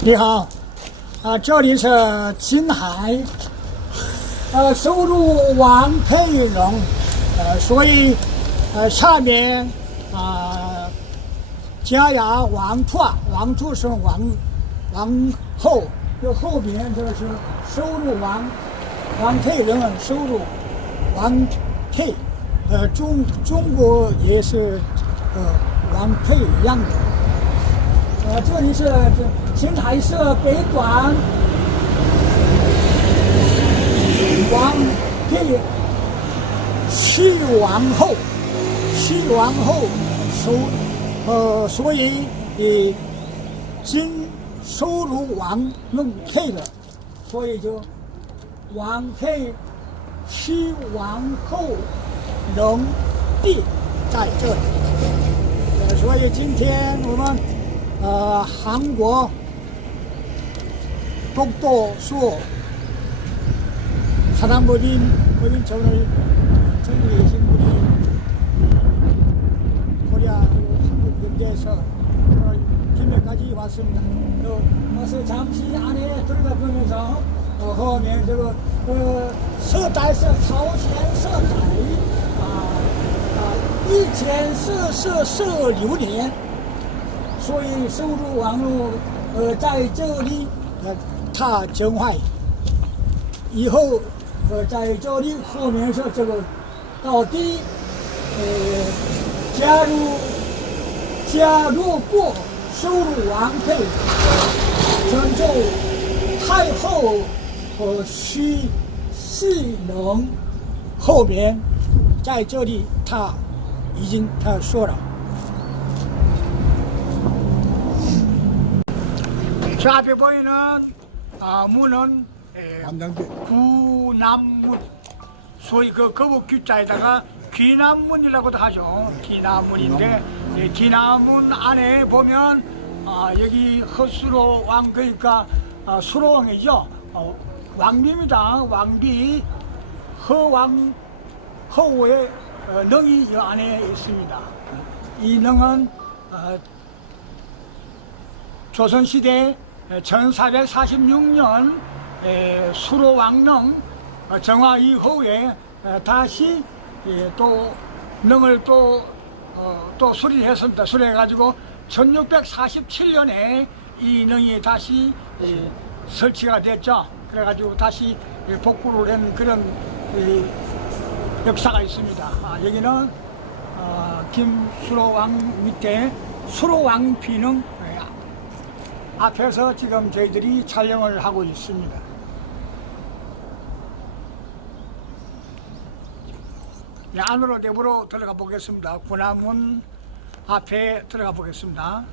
你好，啊，这里是金海，呃，收入王佩荣，呃，所以呃下面啊、加牙王拓，王拓是王王后，这后边这是收入王王佩荣收入王佩，呃，中中国也是呃王佩一样的。呃，这里是这青海市北端王佩西王后，西王后所，呃，所以呃，经收入王弄配了，所以就王配西王后龙帝在这里。呃，所以今天我们 呃韩国독도 수호 사단법인 법인 전을 들고 계신 분이 코리아 한국 연대에서 오늘 김해까지 왔습니다. 또 와서 잠시 안에 들어가 보면서 어, 허면 저거 그 서달서 사오시엔 서달 아, 아, 이前是是是榴莲 所以收入网络呃在这里呃他真坏，以后呃在这里后面说这个到底呃加入加入过收入王配成就太后和徐世能后边在这里他已经他说了。 저 앞에 보이는 아, 문은 에, 안장대. 구남문. 소위 그 거북 귀자에다가 귀남문이라고도 하죠. 귀남문인데 이 귀남문 안에 보면 아, 여기 허수로 왕 그러니까 아, 수로왕이죠. 어, 왕비입니다. 왕비. 허왕 허우의 어, 능이 이 안에 있습니다. 이 능은 어, 조선시대 1446년 수로 왕릉 어, 정화 이후에 어, 다시 예, 또 능을 또, 어, 또 수리했습니다. 수리해가지고 1647년에 이 능이 다시 예, 설치가 됐죠. 그래가지고 다시 예, 복구를 한 그런 예, 역사가 있습니다. 아, 여기는 어, 김수로 왕 밑에 수로 왕 비능 예, 앞에서 지금 저희들이 촬영을 하고 있습니다. 네, 안으로 내부로 들어가 보겠습니다. 군화문 앞에 들어가 보겠습니다.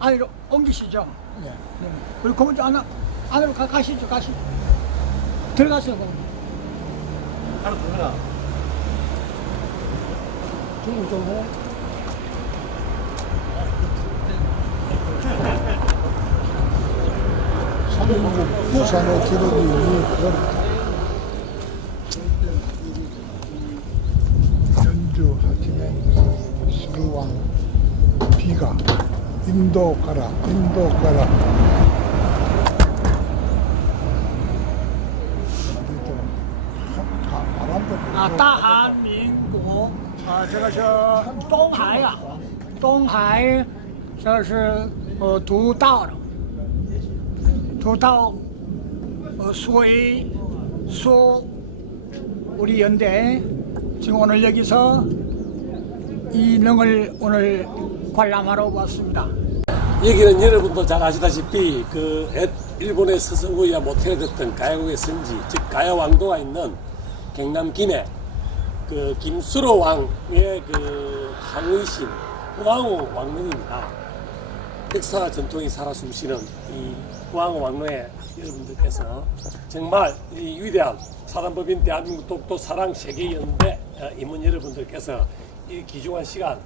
안으로 옮기시죠. 네. 네. 우리 고문 안 안으로 가, 가시죠, 가시죠. 들어가세요, 그럼. 하나 들어가. 중국 쪽으 로. 부산의 기록이 연주 하지면 수루왕 비가 인도 가라 인도 가라 바람도 아, 다한민국，啊，这个是东海啊，东海，这是 呃独到的，独到，呃，所以说 우리 연대 지금 오늘 여기서 이 능을 오늘 관람하러 왔습니다. 여기는 여러분도 잘 아시다시피 그 옛 일본의 서성구야 모태가 됐던 가야국의 성지, 즉 가야 왕도가 있는 경남 김해 그 김수로 왕의 그 항의신 후왕후 왕릉입니다. 역사 전통이 살아 숨쉬는 이 후왕후 왕릉에 여러분들께서 정말 이 위대한 사단법인 대한민국 독도 사랑 세계연대 어, 임원 여러분들께서 이 귀중한 시간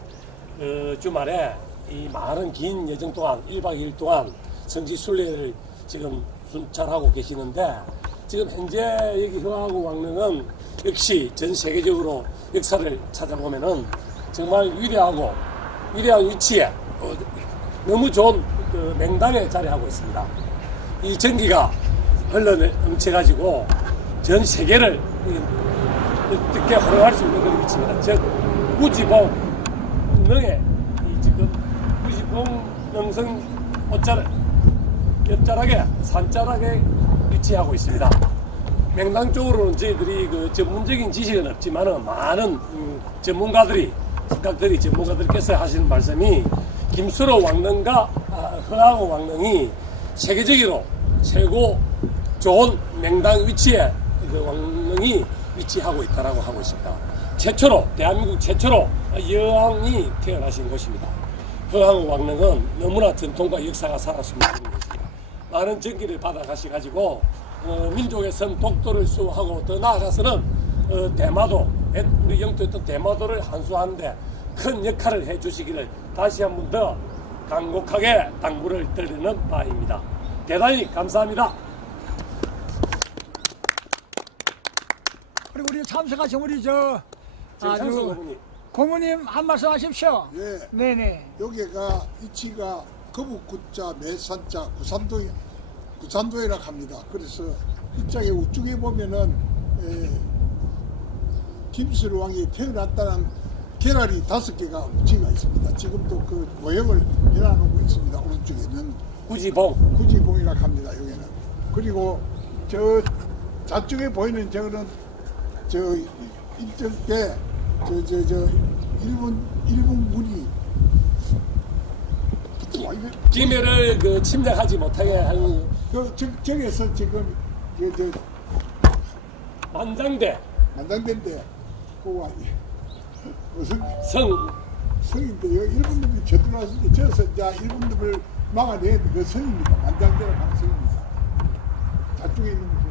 그 주말에 이 많은 긴 여정 동안 1박 2일 동안 성지 순례를 지금 순찰하고 계시는데 지금 현재 여기 흥하고 왕릉은 역시 전 세계적으로 역사를 찾아보면은 정말 위대하고 위대한 위치에 어, 너무 좋은 그 맹단에 자리하고 있습니다. 이 전기가 흘러 넘쳐가지고 전 세계를 이- 뜻게 호령할 수 있는 그런 위치입니다. 즉 우지봉 능에 이 지금 우지봉 능성 옷자락 옆자락에 산자락에 위치하고 있습니다. 맹당 쪽으로는 저희들이 그 전문적인 지식은 없지만은 많은 음, 전문가들이 각들이 전문가들께서 하시는 말씀이 김수로 왕릉과 아, 허하고 왕릉이 세계적으로 최고 좋은 맹당 위치에 그 왕릉이 위치하고 있다라고 하고 있습니다. 최초로 대한민국 최초로 여왕이 태어나신 곳입니다. 허하고 왕릉은 너무나 전통과 역사가 살아 숨는 곳입니다. 많은 전기를 받아가셔가지고 어, 민족의 선 독도를 수호하고 더 나아가서는 어, 대마도 옛 우리 영토였던 대마도를 한수하는데 큰 역할을 해주시기를 다시 한 번더 간곡하게 당부를 드리는 바입니다. 대단히 감사합니다. 그리고 우리 참석하신 우리 저 아주 어머니 고모님 한 말씀 하십시오. 예. 네네. 여기가 위치가 거북구자 매산자 구산도 구산도이라 합니다. 그래서 이쪽에 우측에 보면은 에, 김수로 왕이 태어났다는 계랄이 다섯 개가 위치가 있습니다. 지금도 그 모형을 해놔놓고 있습니다. 오른쪽에는 구지봉 구지봉이라 합니다. 여기는 그리고 저 좌측에 보이는 저거는 저 이쪽 때저 저 저 일본 일본 이거 김해를 그 침략하지 못하게 한 그, 저, 저기에서 지금 그, 저, 만장대 만장대인데 그와 무슨 성 성인데 여기 일본 놈이 쳐들어왔을 때 저에서 이제 일본 놈을 막아내는 그 성입니다. 만장대라고 하는 성입니다. 좌쪽에 있는 그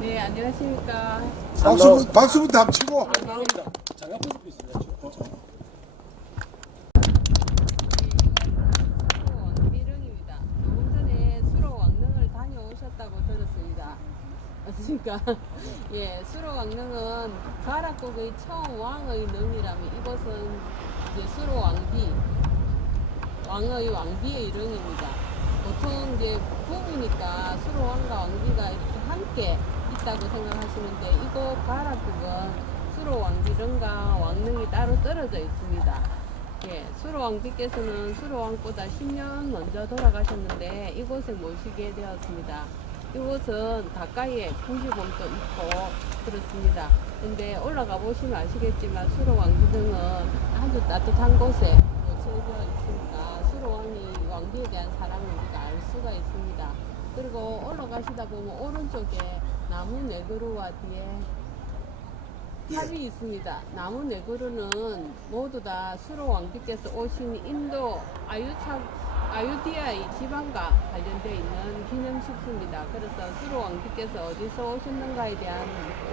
네, 안녕하십니까. 박수, 박수부터 합치고 안 나옵니다. 장갑 벗고 있습니다. 수로 왕비릉입니다. 조금 전에 수로 왕릉을 다녀오셨다고 들었습니다. 맞습니까? 예, 수로 왕릉은 가락국의 처음 왕의 능이라면 이곳은 이제 수로 왕비, 왕의 왕비의 이릉입니다. 보통 이제 부부니까 수로 왕과 왕비가 이렇게 함께 있다고 생각하시는데 이곳 가락국은 수로 왕비릉과 왕릉이 따로 떨어져 있습니다. 예, 수로 왕비께서는 수로 왕보다 10년 먼저 돌아가셨는데 이곳에 모시게 되었습니다. 이곳은 가까이에 구시봉도 있고 그렇습니다. 근데 올라가 보시면 아시겠지만 수로 왕비 등은 아주 따뜻한 곳에 모처져 있으니까 수로 왕이 왕비에 대한 사랑을 우리가 알 수가 있습니다. 그리고 올라가시다 보면 오른쪽에 나무 네그루와 뒤에 탑이 있습니다. 나무 네그루는 모두 다 수로 왕비께서 오신 인도 아유차 아유디아의 지방과 관련되어 있는 기념식수입니다. 그래서 수로 왕비께서 어디서 오셨는가에 대한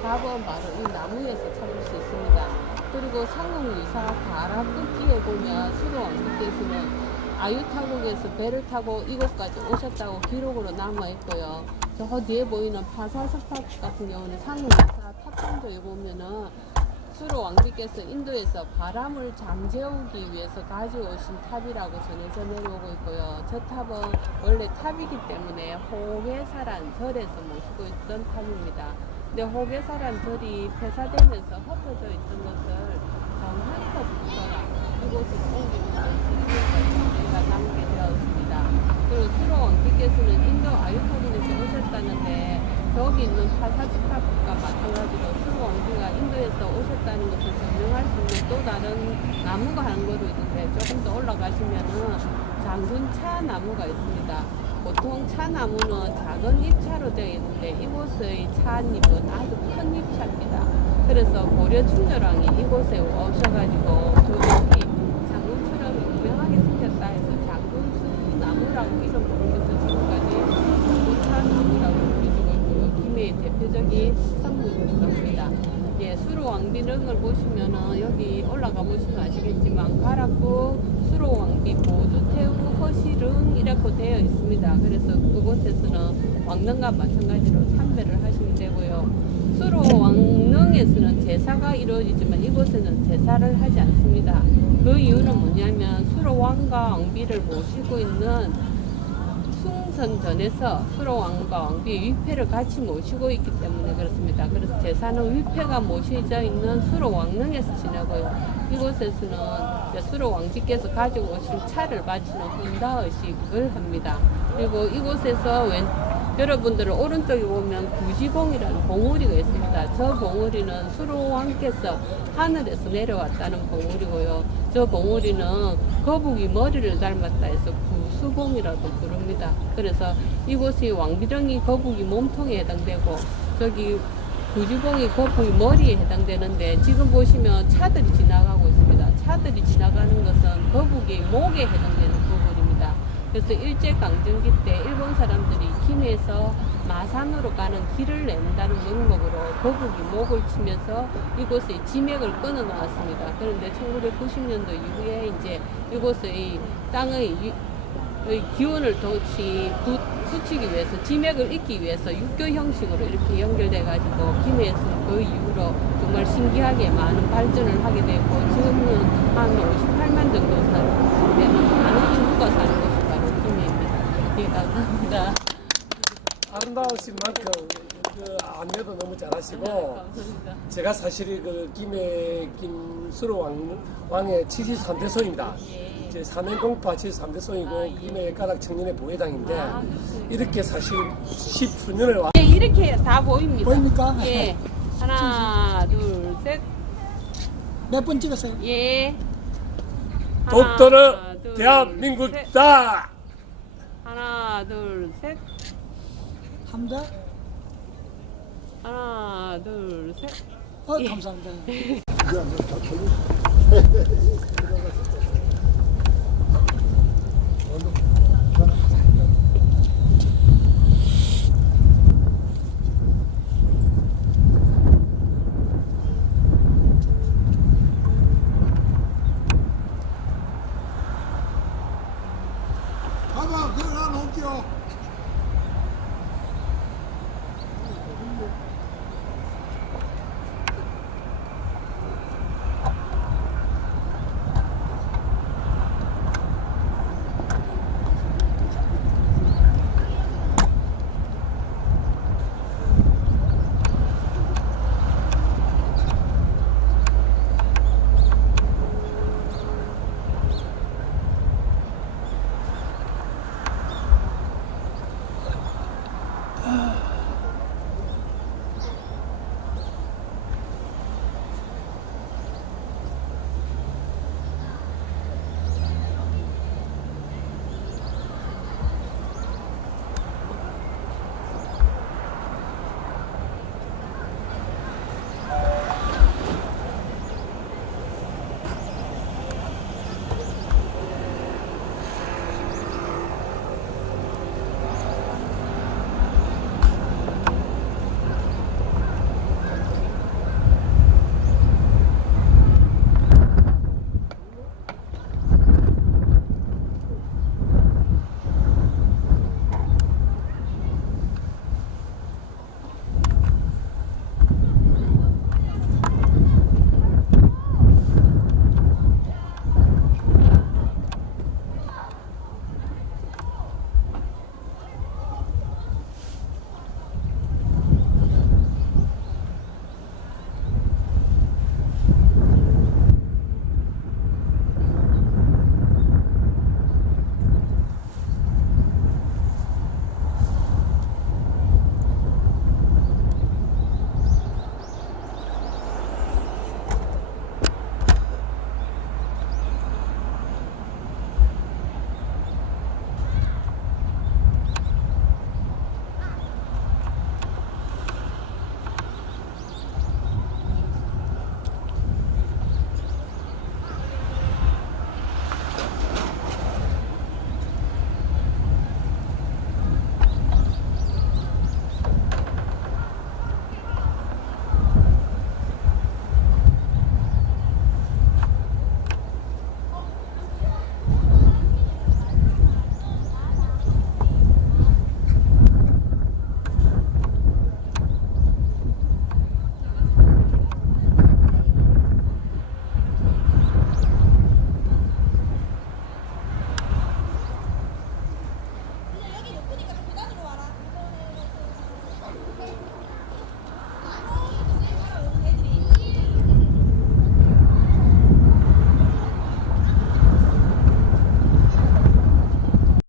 답은 바로 이 나무에서 찾을 수 있습니다. 그리고 상공유사 가락극기에 보면 수로 왕비께서는 아유타국에서 배를 타고 이곳까지 오셨다고 기록으로 남아 있고요. 저 뒤에 보이는 파사석탑 같은 경우는 상공유사 탑정도에 보면은 수로 왕비께서 인도에서 바람을 잠재우기 위해서 가져오신 탑이라고 전해져 내려오고 있고요. 저 탑은 원래 탑이기 때문에 호계사란 절에서 모시고 있던 탑입니다. 근데 호계사란 절이 폐사되면서 흩어져 있던 것을 정한서부터 이곳으로 옮기면서 남게 되었습니다. 그리고 수로 왕비께서는 인도 아유타군에서 오셨다는데 저기 있는 파사스탑과 마찬가지로 인도에서 오셨다는 것을 증명할 수 있는 또 다른 나무가 한 그루 있는데 조금 더 올라가시면은 장군차 나무가 있습니다. 보통 차 나무는 작은 잎차로 되어 있는데 이곳의 차잎은 아주 큰 잎차입니다. 그래서 고려 충렬왕이 이곳에 오셔가지고 조정이 장군처럼 유명하게 생겼다 해서 장군수 나무라고 이름 부르면서 지금까지 장군차 나무라고 불리고 있고요. 김해의 대표적인 성분이기도 합니다. 예, 수로 왕비릉을 보시면은 여기 올라가 보시면 아시겠지만 가락구 수로 왕비 보주 태우 허시릉 이렇게 되어 있습니다. 그래서 그곳에서는 왕릉과 마찬가지로 참배를 하시면 되고요. 수로 왕릉에서는 제사가 이루어지지만 이곳에는 제사를 하지 않습니다. 그 이유는 뭐냐면 수로 왕과 왕비를 모시고 있는 숭선전에서 수로 왕과 왕비의 위패를 같이 모시고 있기 때문에 그렇습니다. 그래서 제사는 위패가 모셔져 있는 수로 왕릉에서 지내고요. 이곳에서는 수로 왕비께서 가지고 오신 차를 바치는 혼다 의식을 합니다. 그리고 이곳에서 왼, 여러분들은 오른쪽에 보면 구지봉이라는 봉우리가 있습니다. 저 봉우리는 수로 왕께서 하늘에서 내려왔다는 봉우리고요. 저 봉우리는 거북이 머리를 닮았다 해서 구수봉이라고 부릅니다. 그래서 이곳이 왕비령이 거북이 몸통에 해당되고 저기 구지봉이 거북이 머리에 해당되는데 지금 보시면 차들이 지나가고 있습니다. 차들이 지나가는 것은 거북이 목에 해당되는. 그래서 일제강점기 때 일본 사람들이 김해에서 마산으로 가는 길을 낸다는 명목으로 거북이 목을 치면서 이곳에 지맥을 끊어 놓았습니다. 그런데 1990년도 이후에 이제 이곳의 땅의 유- 의 기운을 도치 부- 붙이기 위해서 지맥을 잇기 위해서 육교 형식으로 이렇게 연결돼 가지고 김해에서는 그 이후로 정말 신기하게 많은 발전을 하게 되고 지금은 한 58만 정도 사는 되는 많은 인구가 사는 곳이 바로 김해입니다. 예, 감사합니다. 아름다우신 만큼 그 안내도 너무 잘하시고 감사합니다. 제가 사실 그 김해 김수로 왕, 왕의 73대손입니다. 예. 제 사면공파 73대손이고 아, 예. 김해 가락 청년의 보회당인데 아. 이렇게 사실 10수년을 와 예, 이렇게 다 보입니다. 보입니까? 예. 하나, 둘, 셋. 몇 번 찍었어요? 예. 하나, 독도는 둘, 셋. 대한민국다. 하나, 둘, 셋. 합니다. 하나, 둘, 셋. 어, 예. 감사합니다. 다